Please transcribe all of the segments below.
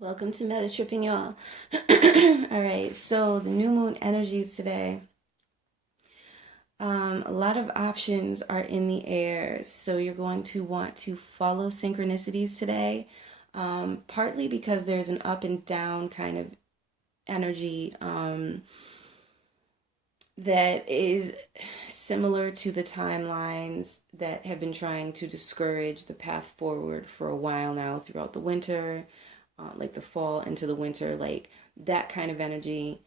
Welcome to Meta Tripping, y'all. All right, so the new moon energies today. A lot of options are in the air, so you're going to want to follow synchronicities today. Partly because there's an up and down kind of energy that is similar to the timelines that have been trying to discourage the path forward for a while now throughout the winter. Like the fall into the winter, like that kind of energy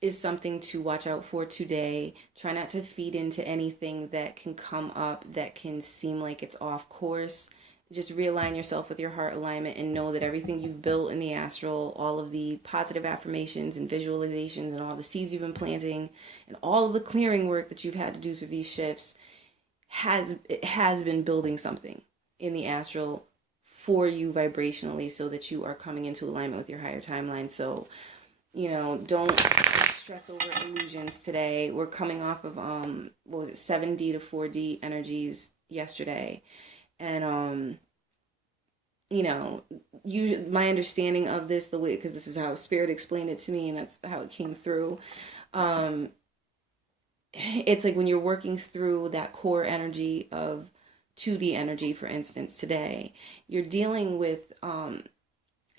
is something to watch out for today. Try not to feed into anything that can come up that can seem like it's off course. Just realign yourself with your heart alignment and know that everything you've built in the astral, all of the positive affirmations and visualizations and all the seeds you've been planting and all of the clearing work that you've had to do through these shifts has been building something in the astral for you vibrationally, so that you are coming into alignment with your higher timeline. So, don't stress over illusions today. We're coming off of 7D to 4D energies yesterday. And usually my understanding of this, the way, because this is how Spirit explained it to me and that's how it came through. It's like when you're working through that core energy of 2D energy, for instance, today, you're dealing with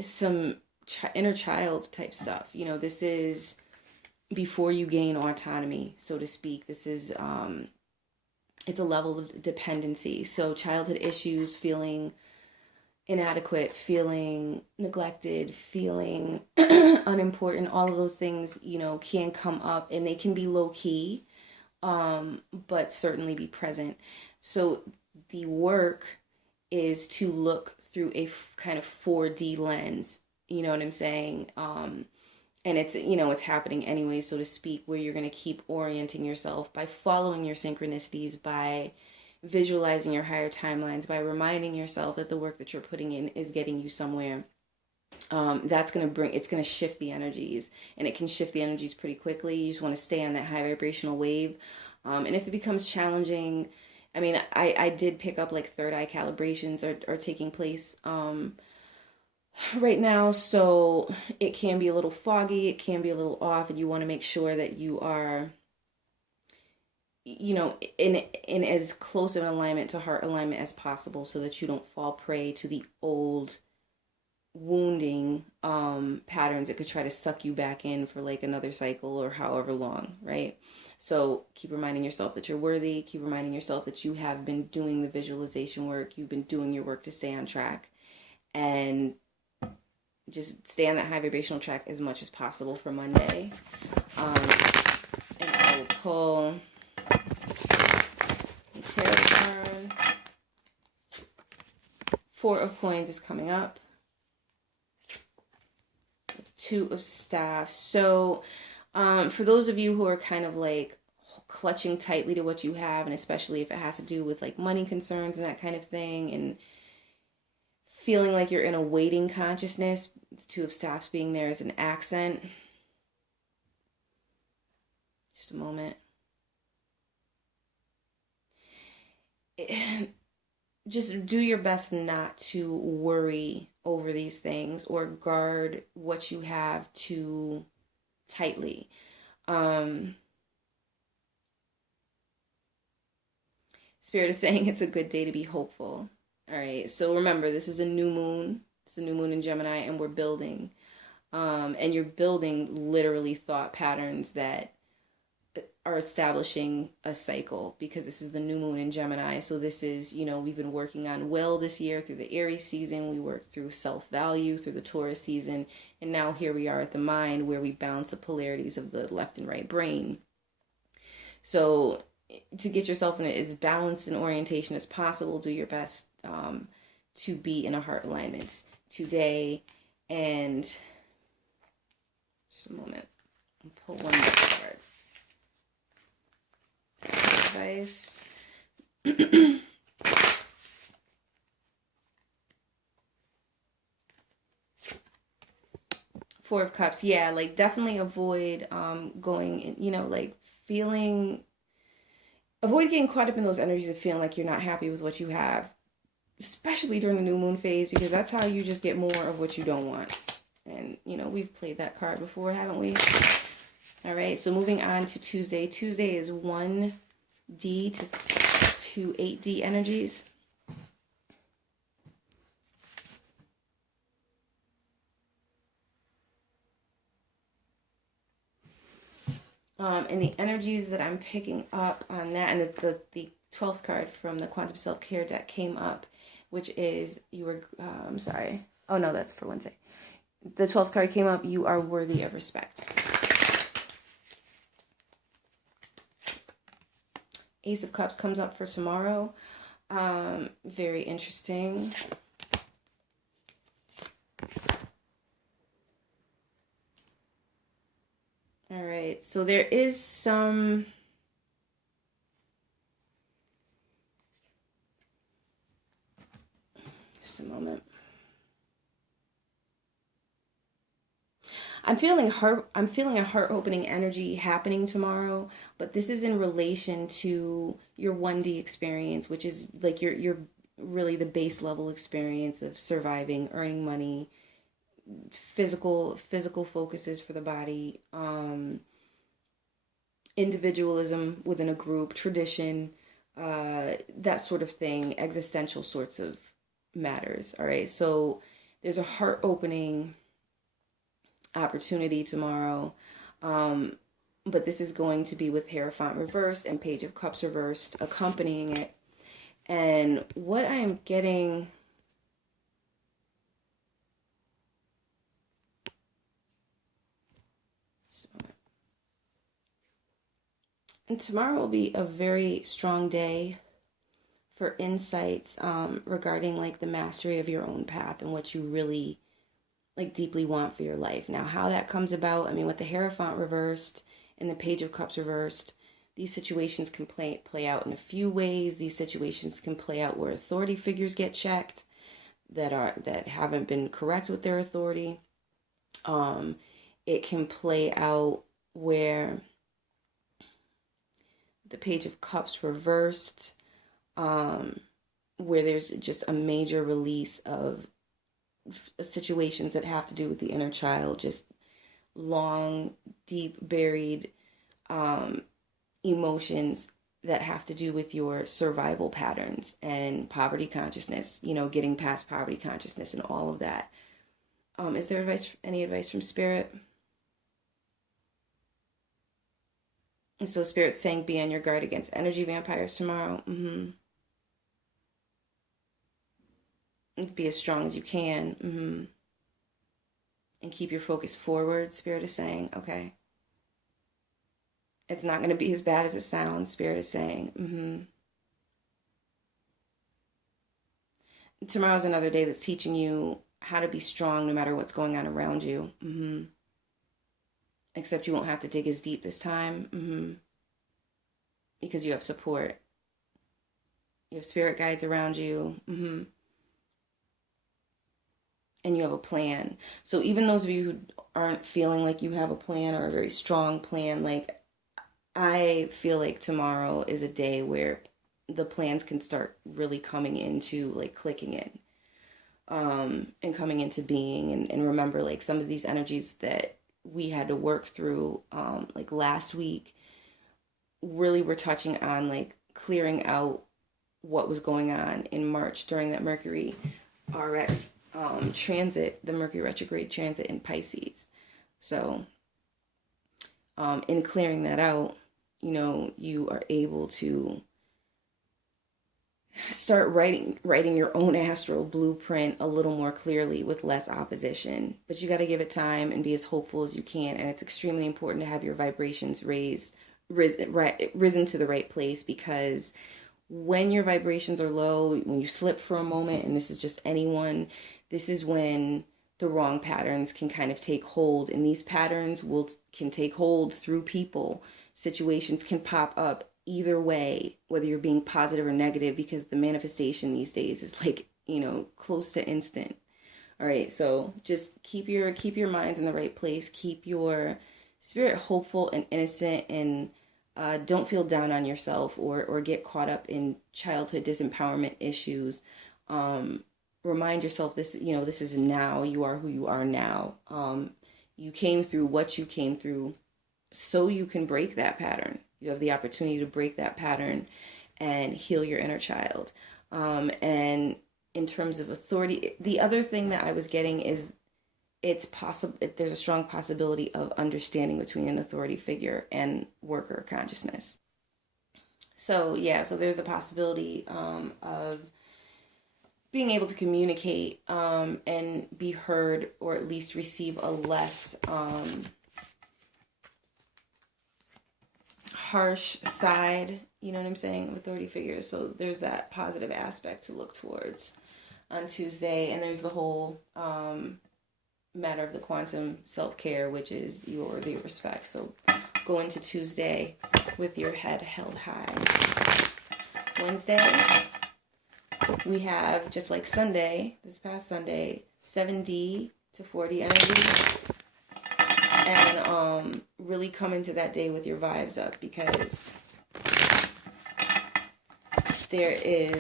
some inner child type stuff. This is before you gain autonomy, so to speak. This is, it's a level of dependency. So childhood issues, feeling inadequate, feeling neglected, feeling unimportant, all of those things, can come up and they can be low key, but certainly be present. So the work is to look through a kind of 4D lens, you know what I'm saying? And it's happening anyway, so to speak, where you're going to keep orienting yourself by following your synchronicities, by visualizing your higher timelines, by reminding yourself that the work that you're putting in is getting you somewhere. It's going to shift the energies, and it can shift the energies pretty quickly. You just want to stay on that high vibrational wave. And if it becomes challenging, I did pick up like third eye calibrations are taking place right now, so it can be a little foggy, it can be a little off, and you want to make sure that you are, in as close of an alignment to heart alignment as possible, so that you don't fall prey to the old wounding patterns that could try to suck you back in for like another cycle or however long, right? So keep reminding yourself that you're worthy. Keep reminding yourself that you have been doing the visualization work. You've been doing your work to stay on track, and just stay on that high vibrational track as much as possible for Monday. And I will pull the tarot card. Four of Coins is coming up. Two of Staffs. So for those of you who are kind of like clutching tightly to what you have, and especially if it has to do with like money concerns and that kind of thing, and feeling like you're in a waiting consciousness, the Two of Staffs being there as an accent. Just a moment. Just do your best not to worry over these things or guard what you have too tightly. Spirit is saying it's a good day to be hopeful. All right, so remember, this is a new moon. It's a new moon in Gemini, and we're building. And you're building literally thought patterns that are establishing a cycle, because this is the new moon in Gemini. So this is, we've been working on will this year through the Aries season. We worked through self-value through the Taurus season. And now here we are at the mind, where we balance the polarities of the left and right brain. So to get yourself in as balanced an orientation as possible, do your best to be in a heart alignment today. And just a moment, I'll pull one more card. Advice. Four of Cups. Yeah, like definitely avoid going, like avoid getting caught up in those energies of feeling like you're not happy with what you have. especially during the new moon phase, because that's how you just get more of what you don't want. And, you know, we've played that card before, haven't we? All right, so moving on to Tuesday. Tuesday is 1D to 8D energies. And the energies that I'm picking up on that, and the 12th card from the Quantum Self-Care deck came up, which is, you were, I'm sorry. Oh, no, that's for Wednesday. The 12th card came up, you are worthy of respect. Ace of Cups comes up for tomorrow. Very interesting. All right, so there is some... Just a moment. I'm feeling a heart-opening energy happening tomorrow, but this is in relation to your 1D experience, which is like your really the base level experience of surviving, earning money, physical focuses for the body, individualism within a group, tradition, that sort of thing, existential sorts of matters. All right, so there's a heart-opening opportunity tomorrow, but this is going to be with Hierophant reversed and Page of Cups reversed accompanying it. And what I am getting... And tomorrow will be a very strong day for insights regarding like the mastery of your own path and what you really like deeply want for your life. Now, how that comes about, I mean, with the Hierophant reversed and the Page of Cups reversed, these situations can play out in a few ways. These situations can play out where authority figures get checked that haven't been correct with their authority. It can play out where the Page of Cups reversed, where there's just a major release of situations that have to do with the inner child, just long, deep buried emotions that have to do with your survival patterns and poverty consciousness, you know, getting past poverty consciousness and all of that. Is there any advice from Spirit? And so Spirit's saying be on your guard against energy vampires tomorrow. Be as strong as you can. And keep your focus forward, Spirit is saying. Okay. It's not going to be as bad as it sounds, Spirit is saying. Tomorrow's another day that's teaching you how to be strong no matter what's going on around you. Except you won't have to dig as deep this time. Because you have support. You have spirit guides around you. And you have a plan. So even those of you who aren't feeling like you have a plan or a very strong plan, like I feel like tomorrow is a day where the plans can start really coming into like clicking in. And coming into being, and remember like some of these energies that we had to work through like last week really were touching on like clearing out what was going on in March during that Mercury RX transit, the Mercury retrograde transit in Pisces. So in clearing that out, you know, you are able to start writing your own astral blueprint a little more clearly with less opposition. But you got to give it time and be as hopeful as you can. And it's extremely important to have your vibrations risen to the right place, because when your vibrations are low, when you slip for a moment, and this is just anyone, this is when the wrong patterns can kind of take hold. And these patterns can take hold through people. Situations can pop up either way, whether you're being positive or negative, because the manifestation these days is like, you know, close to instant. All right, so just keep your minds in the right place. Keep your spirit hopeful and innocent, and don't feel down on yourself or get caught up in childhood disempowerment issues. Remind yourself this, this is now. You are who you are now. You came through what you came through so you can break that pattern. You have the opportunity to break that pattern and heal your inner child. And in terms of authority, the other thing that I was getting is it's possible, there's a strong possibility of understanding between an authority figure and worker consciousness. So yeah, so there's a possibility of being able to communicate and be heard, or at least receive a less harsh side, you know what I'm saying, of authority figures. So there's that positive aspect to look towards on Tuesday. And there's the whole matter of the quantum self-care, which is your worthy of respect. So go into Tuesday with your head held high. Wednesday, we have, just like Sunday, this past Sunday, 7D to 4D energy. And really come into that day with your vibes up, because there is,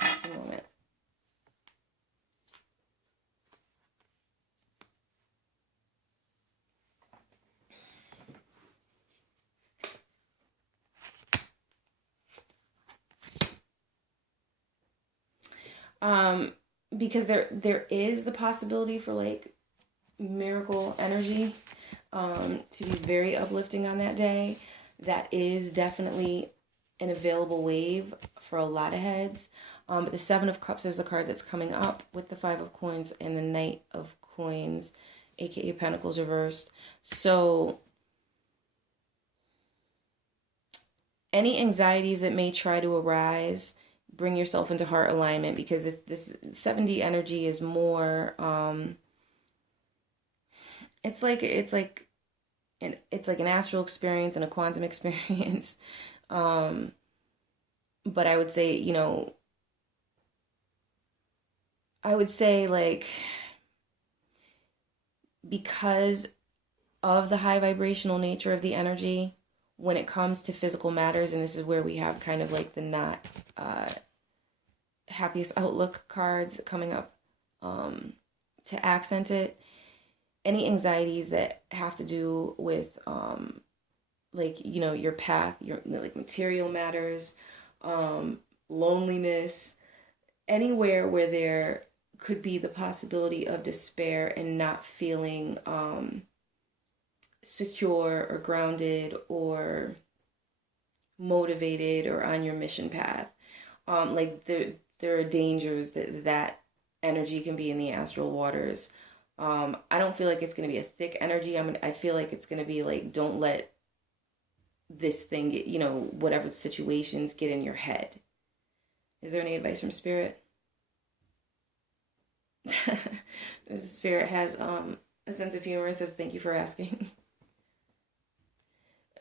just a moment. Because there is the possibility for like miracle energy to be very uplifting on that day. That is definitely an available wave for a lot of heads. But the Seven of Cups is the card that's coming up with the Five of Coins and the Knight of Coins, aka Pentacles reversed. So any anxieties that may try to arise, bring yourself into heart alignment, because this 7D energy is more it's like an astral experience and a quantum experience. But I would say like, because of the high vibrational nature of the energy when it comes to physical matters, and this is where we have kind of like the not happiest outlook cards coming up to accent it. Any anxieties that have to do with your path, your like material matters, loneliness, anywhere where there could be the possibility of despair and not feeling secure or grounded or motivated or on your mission path. There are dangers that energy can be in the astral waters. I don't feel like it's going to be a thick energy. I feel like it's going to be like, don't let this thing get, whatever situations get in your head. Is there any advice from Spirit? This Spirit has a sense of humor and says, thank you for asking.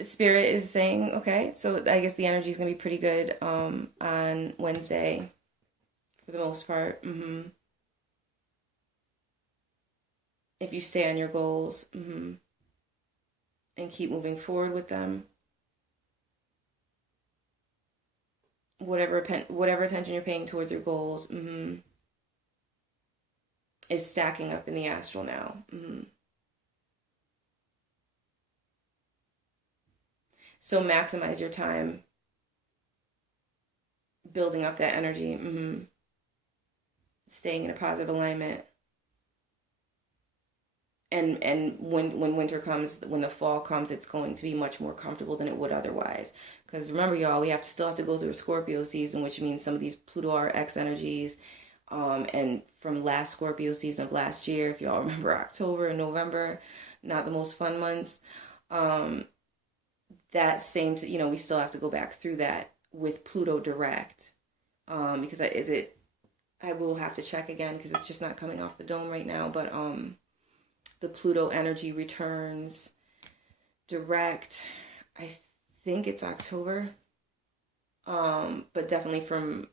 Spirit is saying, okay, so I guess the energy is going to be pretty good on Wednesday for the most part. If you stay on your goals and keep moving forward with them, whatever attention you're paying towards your goals is stacking up in the astral now. So maximize your time building up that energy, staying in a positive alignment. And when winter comes, when the fall comes, it's going to be much more comfortable than it would otherwise. Because remember, y'all, we still have to go through a Scorpio season, which means some of these Pluto RX energies, and from last Scorpio season of last year, if y'all remember, October and November, not the most fun months. That same, we still have to go back through that with Pluto direct, because I will have to check again because it's just not coming off the dome right now. But the Pluto energy returns direct. I think it's October, but definitely from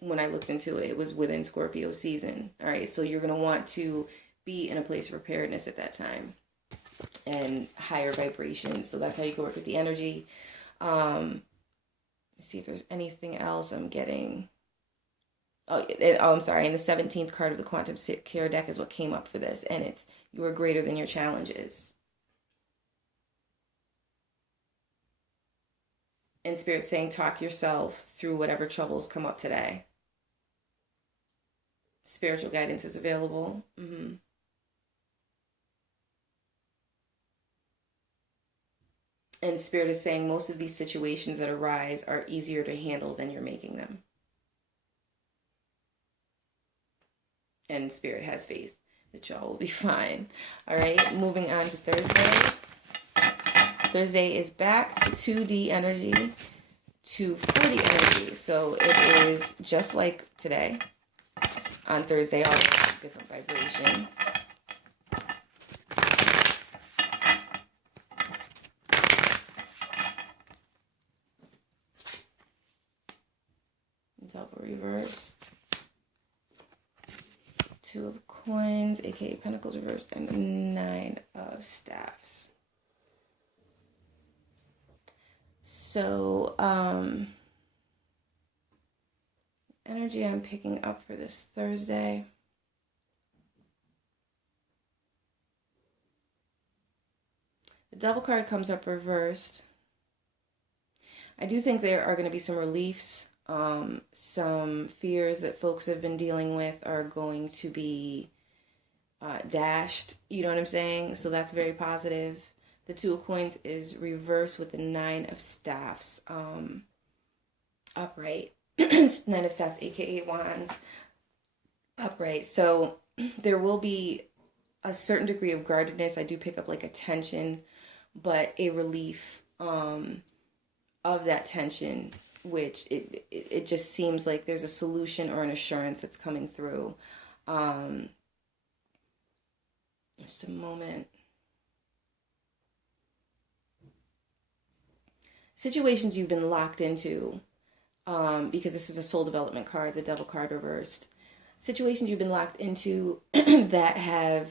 when I looked into it, it was within Scorpio season. All right, so you're gonna want to be in a place of preparedness at that time and higher vibrations. So that's how you can work with the energy. Let's see if there's anything else I'm getting. Oh, I'm sorry. And the 17th card of the Quantum Care deck is what came up for this. And it's, you are greater than your challenges. And Spirit saying, talk yourself through whatever troubles come up today. Spiritual guidance is available. And Spirit is saying most of these situations that arise are easier to handle than you're making them. And Spirit has faith that y'all will be fine. All right, moving on to Thursday. Thursday is back to 2D energy, to 4D energy. So it is just like today. On Thursday, all different vibration. Double reversed. Two of Coins, aka Pentacles reversed, and the Nine of Staffs. So, energy I'm picking up for this Thursday. The Devil card comes up reversed. I do think there are going to be some reliefs. Some fears that folks have been dealing with are going to be dashed. You know what I'm saying? So that's very positive. The Two of Coins is reversed with the Nine of Staffs. Upright. Nine of Staffs, aka Wands. Upright. So there will be a certain degree of guardedness. I do pick up like a tension, but a relief of that tension, which it just seems like there's a solution or an assurance that's coming through. Just a moment. Situations you've been locked into, because this is a soul development card, the Devil card reversed. Situations you've been locked into that have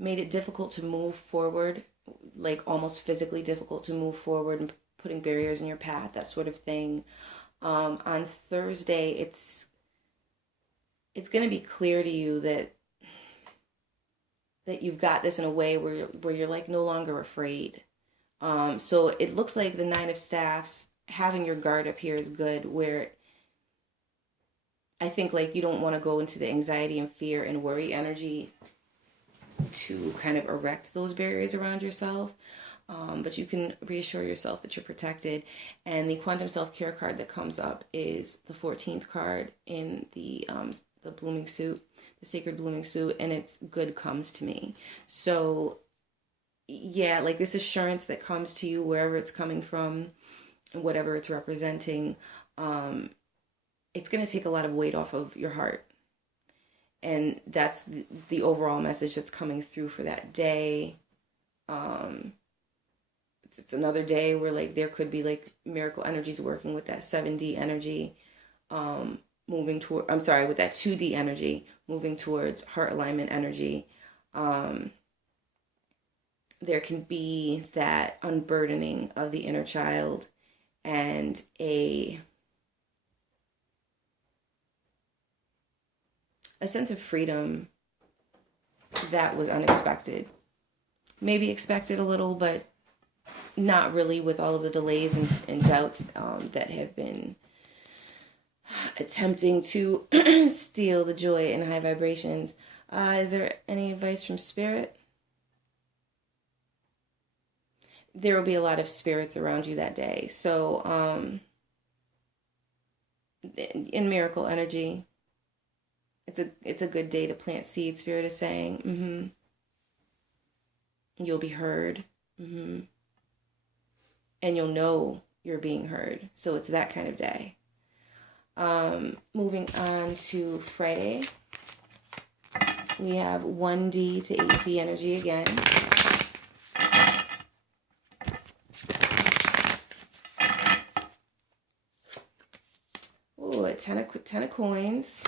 made it difficult to move forward, like almost physically difficult to move forward, and putting barriers in your path, that sort of thing. On Thursday, it's going to be clear to you that you've got this in a way where you're like no longer afraid. So it looks like the Nine of Staffs, having your guard up here is good, where I think like you don't want to go into the anxiety and fear and worry energy to kind of erect those barriers around yourself. But you can reassure yourself that you're protected. And the Quantum Self-Care card that comes up is the 14th card in the blooming suit, the sacred blooming suit, and it's good comes to me. So yeah, like this assurance that comes to you wherever it's coming from and whatever it's representing, it's going to take a lot of weight off of your heart. And that's the overall message that's coming through for that day. It's another day where like there could be like miracle energies working with that 7D energy, moving toward, I'm sorry, with that 2D energy, moving towards heart alignment energy. There can be that unburdening of the inner child and a sense of freedom that was unexpected. Maybe expected a little, but not really, with all of the delays and doubts that have been attempting to steal the joy and high vibrations. Is there any advice from Spirit? There will be a lot of spirits around you that day. So in miracle energy, it's a good day to plant seeds. Spirit is saying, you'll be heard, and you'll know you're being heard. So it's that kind of day. Moving on to Friday, we have 1D to 8D energy again. Ooh, a ten of Coins.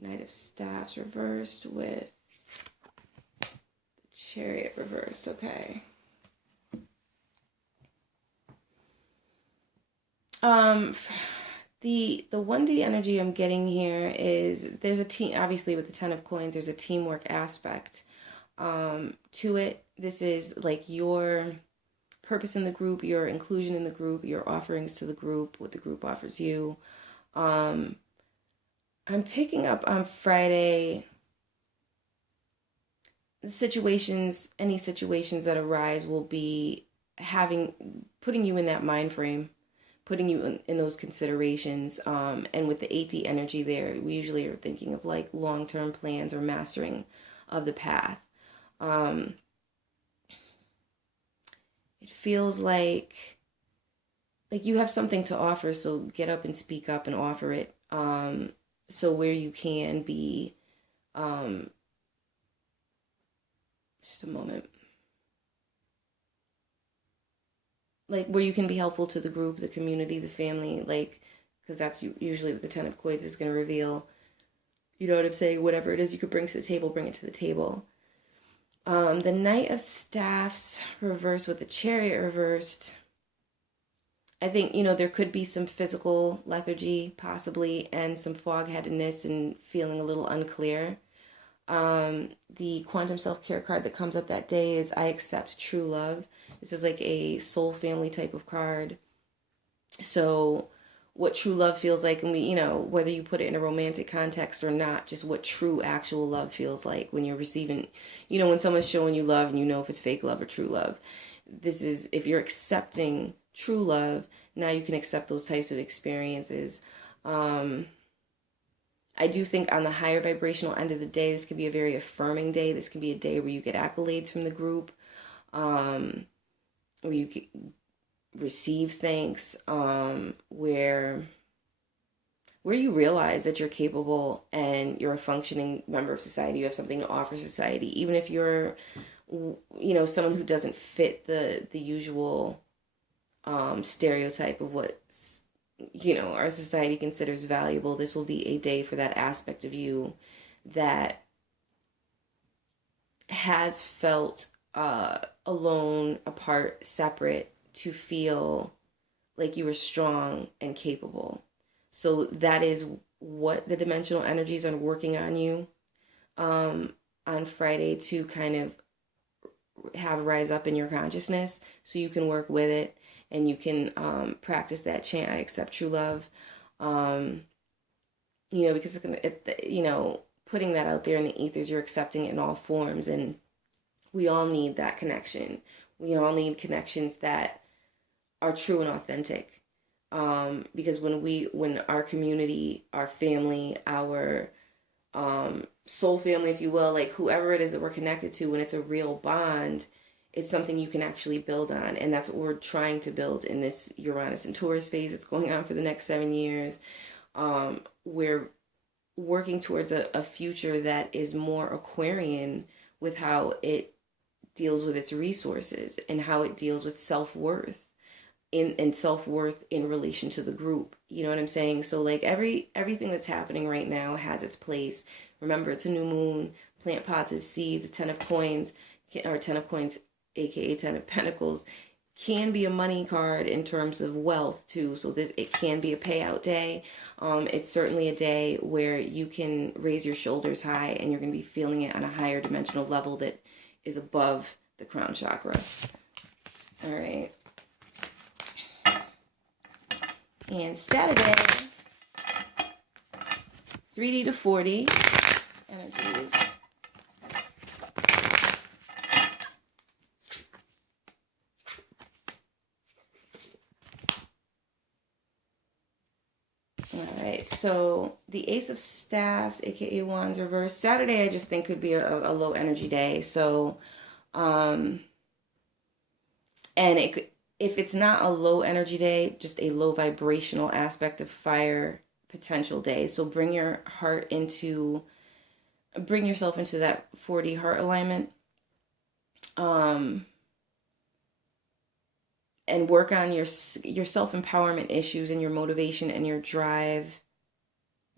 Knight of Staffs reversed with the Chariot reversed. Okay. Um, the 1D energy I'm getting here is there's a team, obviously with the 10 of coins, there's a teamwork aspect to it. This is like your purpose in the group, your inclusion in the group, your offerings to the group, what the group offers you. I'm picking up on Friday any situations that arise will be putting you in that mind frame, putting you in those considerations. And with the 8D energy there, we usually are thinking of like long-term plans or mastering of the path. It feels like you have something to offer, so get up and speak up and offer it. So where you can be, just a moment. Like where you can be helpful to the group, the community, the family, like, because that's usually what the 10 of coins is going to reveal. You know what I'm saying? Whatever it is you could bring to the table, bring it to the table. The Knight of Staffs reversed with the Chariot reversed. I think, there could be some physical lethargy, possibly, and some fog-headedness and feeling a little unclear. The Quantum Self-Care card that comes up that day is I Accept True Love. This is like a soul family type of card. So what true love feels like, and whether you put it in a romantic context or not, just what true actual love feels like when you're receiving, when someone's showing you love and if it's fake love or true love. This is, if you're accepting true love, now you can accept those types of experiences. I do think on the higher vibrational end of the day, this could be a very affirming day. This could be a day where you get accolades from the group, where you receive thanks, where you realize that you're capable and you're a functioning member of society. You have something to offer society, even if you're, someone who doesn't fit the usual stereotype of what our society considers valuable. This will be a day for that aspect of you that has felt alone, apart, separate, to feel like you are strong and capable. So that is what the dimensional energies are working on you on Friday to kind of have rise up in your consciousness, so you can work with it and you can practice that chant, I accept true love. Because it's gonna, putting that out there in the ethers, you're accepting it in all forms, and we all need that connection. We all need connections that are true and authentic. Because when our community, our family, our soul family, if you will, like whoever it is that we're connected to, when it's a real bond, it's something you can actually build on. And that's what we're trying to build in this Uranus and Taurus phase. It's going on for the next 7 years. We're working towards a future that is more Aquarian with how it deals with its resources and how it deals with self-worth and self-worth in relation to the group. You know what I'm saying? So like everything that's happening right now has its place. Remember, it's a new moon. Plant positive seeds. 10 of coins, aka 10 of pentacles, can be a money card in terms of wealth too. So it can be a payout day. It's certainly a day where you can raise your shoulders high and you're going to be feeling it on a higher dimensional level that is above the crown chakra. All right. And Saturday, 3D to 40 energies. All right, so the Ace of Staffs, aka Wands reversed. Saturday, I just think could be a low energy day. So, and it could, if it's not a low energy day, just a low vibrational aspect of fire potential day. So bring yourself into that 4D heart alignment. And work on your self-empowerment issues and your motivation and your drive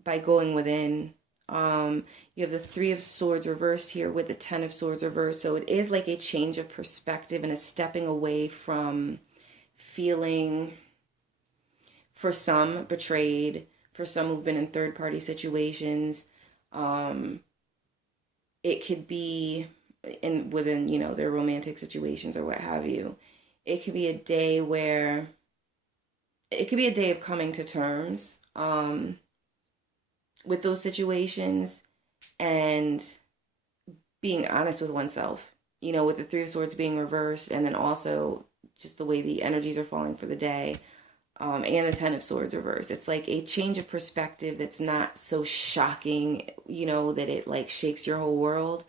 by going within. You have the 3 of Swords reversed here with the 10 of Swords reversed. So it is like a change of perspective and a stepping away from feeling for some, betrayed, for some who've been in third-party situations. It could be within, you know, their romantic situations or what have you. It could be a day where it could be a day of coming to terms with those situations and being honest with oneself. You know, with the Three of Swords being reversed, and then also just the way the energies are falling for the day, and the Ten of Swords reversed. It's like a change of perspective that's not so shocking, you know, that it like shakes your whole world,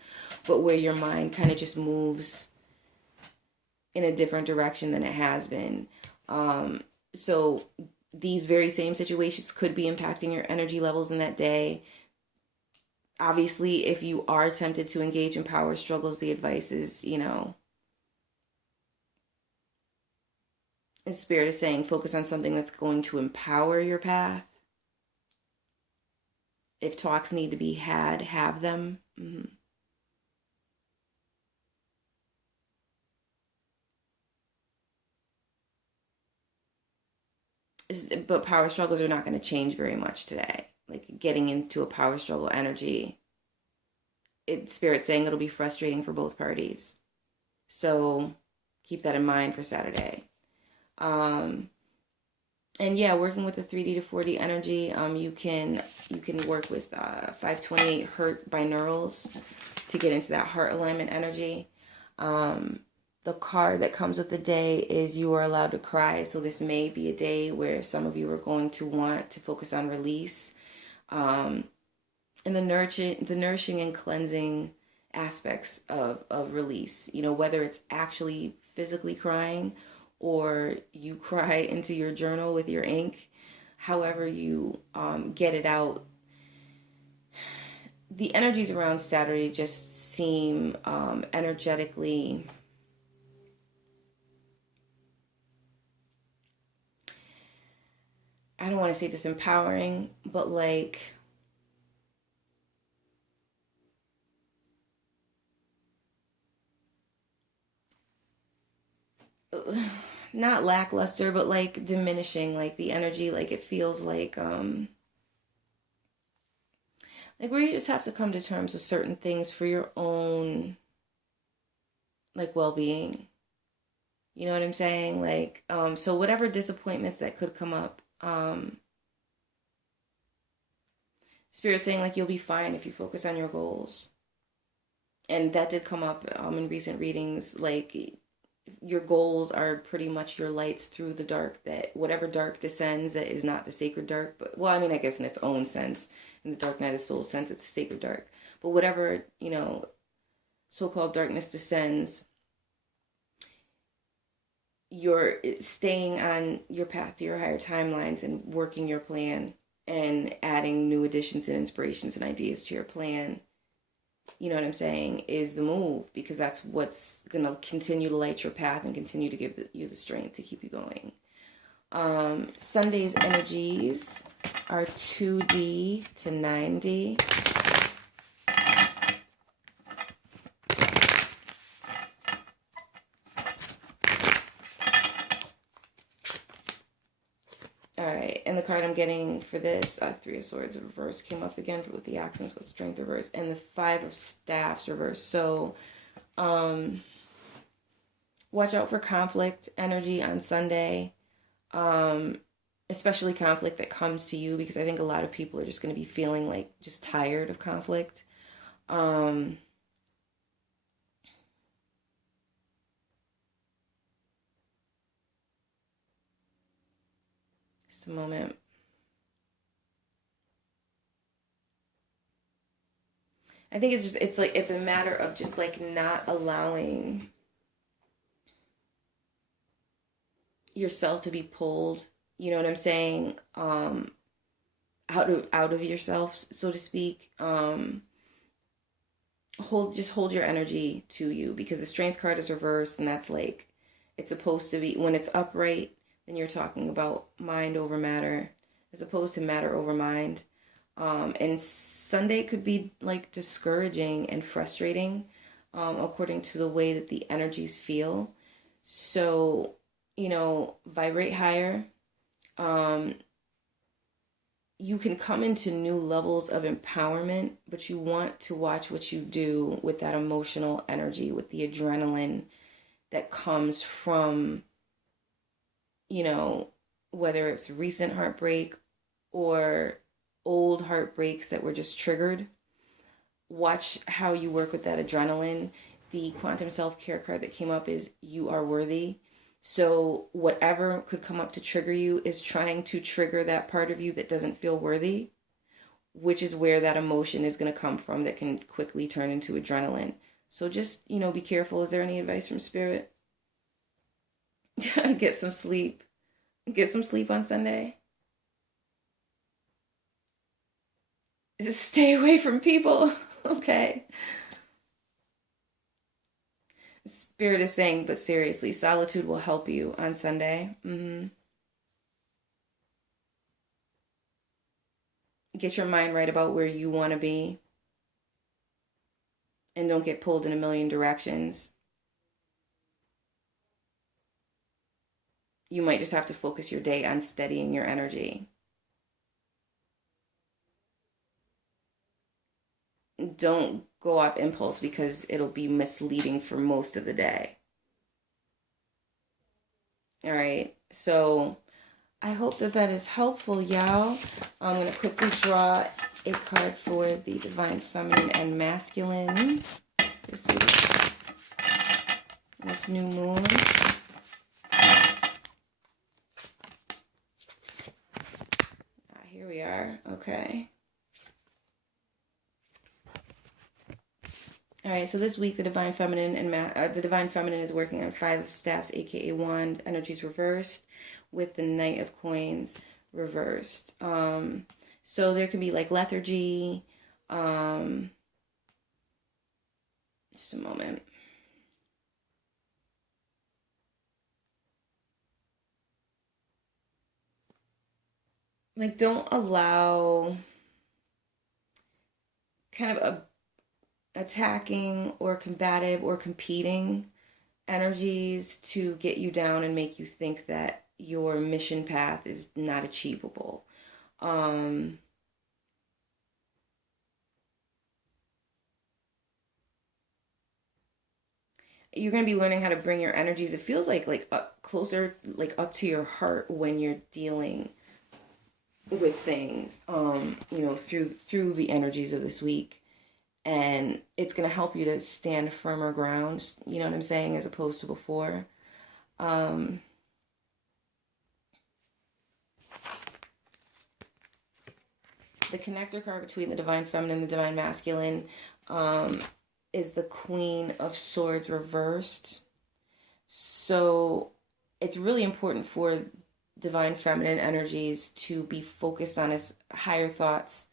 but where your mind kind of just moves in a different direction than it has been. So these very same situations could be impacting your energy levels in that day. Obviously, if you are tempted to engage in power struggles, the advice is, you know, Spirit is saying focus on something that's going to empower your path. If talks need to be had, have them. Mm-hmm. But power struggles are not going to change very much today. Like getting into a power struggle energy, Spirit's saying it'll be frustrating for both parties. So keep that in mind for Saturday. And yeah, working with the 3D to 4D energy, you can work with 528 Hurt binaurals to get into that heart alignment energy. The card that comes with the day is you are allowed to cry. So this may be a day where some of you are going to want to focus on release, and the nourishing and cleansing aspects of release. You know, whether it's actually physically crying or you cry into your journal with your ink, however you get it out. The energies around Saturday just seem energetically I don't want to say disempowering, but like not lackluster, but like diminishing, like the energy, like it feels like where you just have to come to terms with certain things for your own like well-being. You know what I'm saying? Like so whatever disappointments that could come up, Spirit saying like you'll be fine if you focus on your goals. And that did come up in recent readings. Like your goals are pretty much your lights through the dark, that whatever dark descends that is not the sacred dark, but well, I mean, I guess in its own sense, in the Dark Night of Soul sense, it's sacred dark. But whatever, you know, so-called darkness descends, you're staying on your path to your higher timelines and working your plan and adding new additions and inspirations and ideas to your plan, you know what I'm saying, is the move, because that's what's going to continue to light your path and continue to give you the strength to keep you going. Sunday's energies are 2D to 9D. Alright, and the card I'm getting for this, Three of Swords reverse came up again with the accents with Strength reverse, and the Five of Staffs reverse. So, watch out for conflict energy on Sunday, especially conflict that comes to you, because I think a lot of people are just going to be feeling like just tired of conflict. Just a moment. I think it's a matter of just like not allowing yourself to be pulled, you know what I'm saying, out of yourself, so to speak. Hold your energy to you, because the Strength card is reversed, and that's like, it's supposed to be, when it's upright, then you're talking about mind over matter as opposed to matter over mind. And Sunday could be like discouraging and frustrating, according to the way that the energies feel. So, you know, vibrate higher. you can come into new levels of empowerment, but you want to watch what you do with that emotional energy, with the adrenaline that comes from, you know, whether it's recent heartbreak or old heartbreaks that were just triggered. Watch how you work with that adrenaline. The quantum self-care card that came up is you are worthy. So whatever could come up to trigger you is trying to trigger that part of you that doesn't feel worthy, which is where that emotion is going to come from that can quickly turn into adrenaline. So just, you know, be careful. Is there any advice from Spirit? Get some sleep. Get some sleep on Sunday. Just stay away from people. Okay. Spirit is saying, but seriously, solitude will help you on Sunday. Get your mind right about where you want to be. And don't get pulled in a million directions. You might just have to focus your day on steadying your energy. Don't go off impulse because it'll be misleading for most of the day. All right. So I hope that that is helpful, y'all. I'm going to quickly draw a card for the Divine Feminine and Masculine this week. This new moon. Here we are. Okay. All right, so this week the Divine Feminine and the Divine Feminine is working on 5 of Staffs, aka Wand energies reversed, with the Knight of Coins reversed. So there can be like lethargy. Just a moment. Like, don't allow kind of attacking or combative or competing energies to get you down and make you think that your mission path is not achievable. You're going to be learning how to bring your energies. It feels like up closer, like up to your heart when you're dealing with things, you know, through the energies of this week. And it's going to help you to stand firmer ground, you know what I'm saying, as opposed to before. The connector card between the Divine Feminine and the Divine Masculine is the Queen of Swords reversed. So it's really important for Divine Feminine energies to be focused on his higher thoughts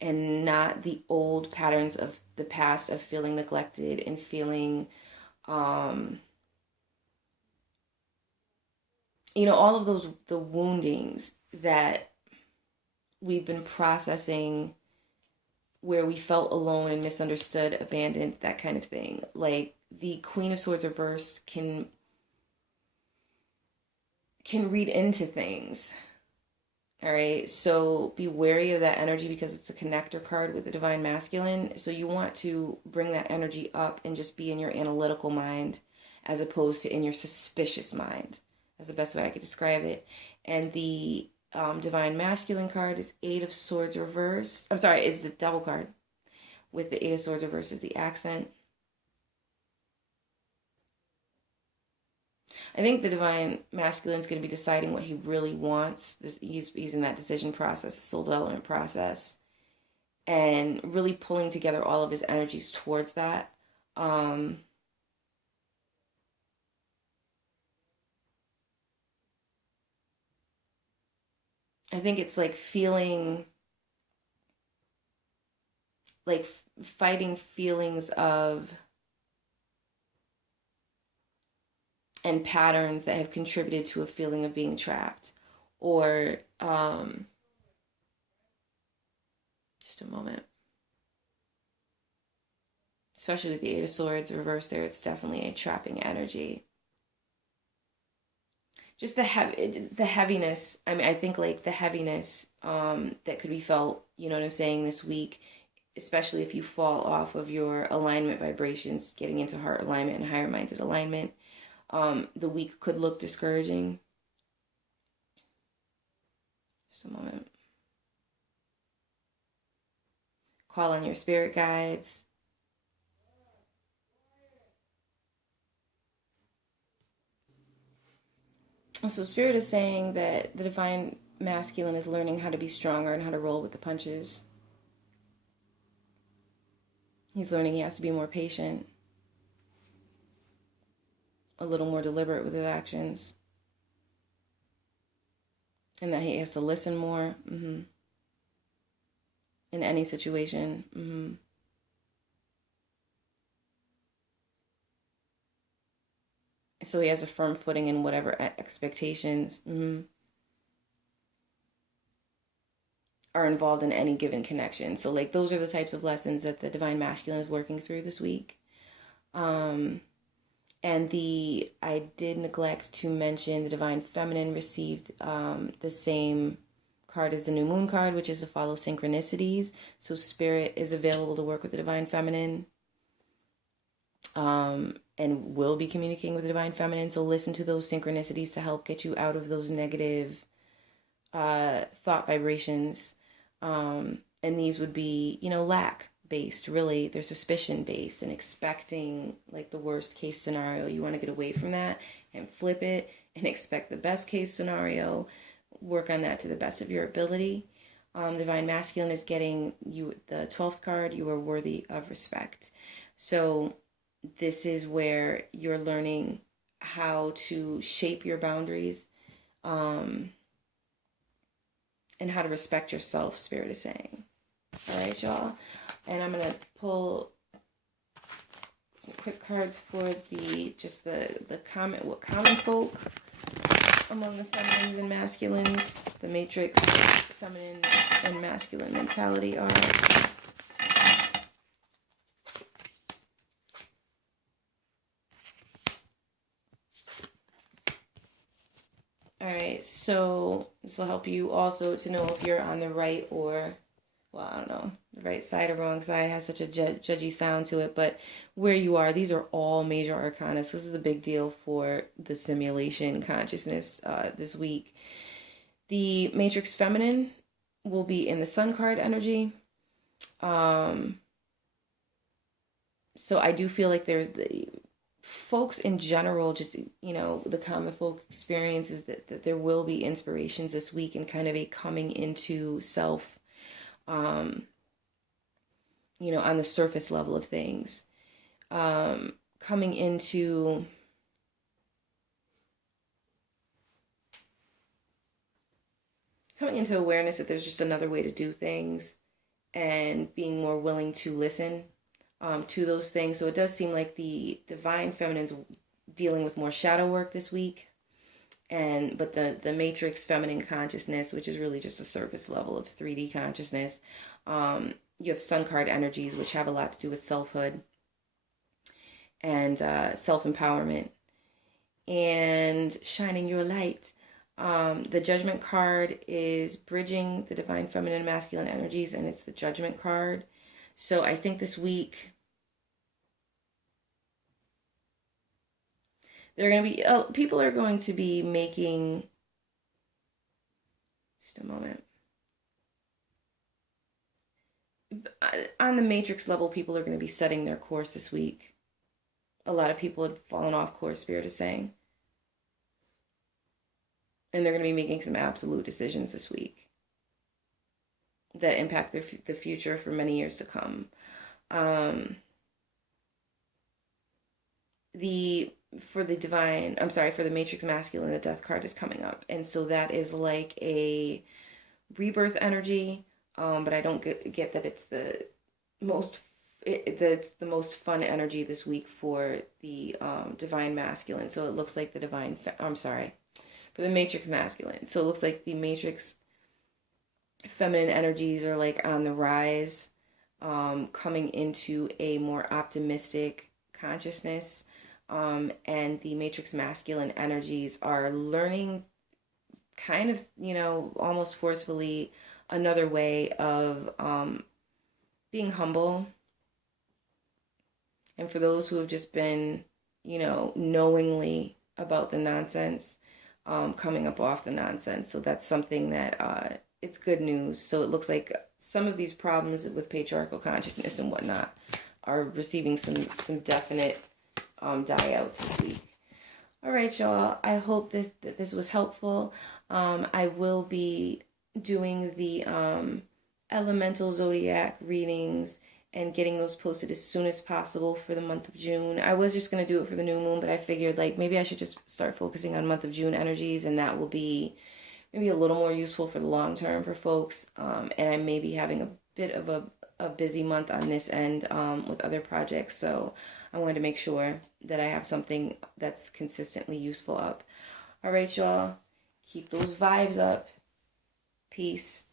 and not the old patterns of the past of feeling neglected and feeling, you know, all of the woundings that we've been processing where we felt alone and misunderstood, abandoned, that kind of thing. Like the Queen of Swords reversed can read into things. All right, so be wary of that energy because it's a connector card with the Divine Masculine. So you want to bring that energy up and just be in your analytical mind as opposed to in your suspicious mind. That's the best way I could describe it. And the Divine Masculine card is 8 of Swords reversed. I'm sorry, is the Devil card with the 8 of Swords reversed as the accent. I think the Divine Masculine is going to be deciding what he really wants. He's in that decision process, soul development process, and really pulling together all of his energies towards that. I think it's like feeling, like fighting feelings of and patterns that have contributed to a feeling of being trapped, or just a moment, especially with the 8 of Swords reversed there, it's definitely a trapping energy. just the heaviness. I mean, I think like the heaviness that could be felt, you know what I'm saying, this week, especially if you fall off of your alignment vibrations, getting into heart alignment and higher minded alignment. The week could look discouraging. Just a moment. Call on your spirit guides. So Spirit is saying that the divine masculine is learning how to be stronger and how to roll with the punches. He's learning he has to be more patient, a little more deliberate with his actions, and that he has to listen more in any situation. So he has a firm footing in whatever expectations are involved in any given connection. So like those are the types of lessons that the divine masculine is working through this week. And I did neglect to mention the divine feminine received the same card as the new moon card, which is to follow synchronicities. So spirit is available to work with the divine feminine. And will be communicating with the divine feminine. So listen to those synchronicities to help get you out of those negative thought vibrations. And these would be, lack based, really. They're suspicion based and expecting like the worst case scenario. You want to get away from that and flip it and expect the best case scenario. Work on that to the best of your ability. Divine masculine is getting you the 12th card. You are worthy of respect. So this is where you're learning how to shape your boundaries and how to respect yourself, Spirit is saying. All right, y'all. And I'm going to pull some quick cards for the what common folk among the feminines and masculines, the matrix feminine and masculine mentality are. Alright, so this will help you also to know if you're on the right or, well, I don't know, the right side or wrong side. It has such a judgy sound to it, but where you are, these are all major arcana. So this is a big deal for the simulation consciousness this week. The matrix feminine will be in the sun card energy. So I do feel like there's the folks in general, just, the common folk experience is that there will be inspirations this week and kind of a coming into self, on the surface level of things, coming into awareness that there's just another way to do things and being more willing to listen to those things. So it does seem like the divine feminine's dealing with more shadow work this week, but the matrix feminine consciousness, which is really just a surface level of 3D consciousness, you have sun card energies, which have a lot to do with selfhood and self-empowerment and shining your light. The judgment card is bridging the divine feminine and masculine energies, and it's the judgment card. So I think this week people are going to be making, just a moment. On the matrix level, people are going to be setting their course this week. A lot of people have fallen off course, Spirit is saying. And they're going to be making some absolute decisions this week that impact the future for many years to come. For the matrix masculine, the death card is coming up. And so that is like a rebirth energy. But I don't get that it's the most fun energy this week for the divine masculine. So it looks like for the matrix masculine. So it looks like the matrix feminine energies are like on the rise, coming into a more optimistic consciousness, and the matrix masculine energies are learning kind of, almost forcefully another way of being humble. And for those who have just been, knowingly about the nonsense, coming up off the nonsense. So that's something that it's good news. So it looks like some of these problems with patriarchal consciousness and whatnot are receiving some definite die outs this week. All right, y'all. I hope that this was helpful. I will be doing the elemental zodiac readings and getting those posted as soon as possible for the month of June. I was just going to do it for the new moon, but I figured like maybe I should just start focusing on month of June energies, and that will be maybe a little more useful for the long term for folks. And I may be having a bit of a busy month on this end with other projects, so I wanted to make sure that I have something that's consistently useful up. All right, y'all. Keep those vibes up. Peace.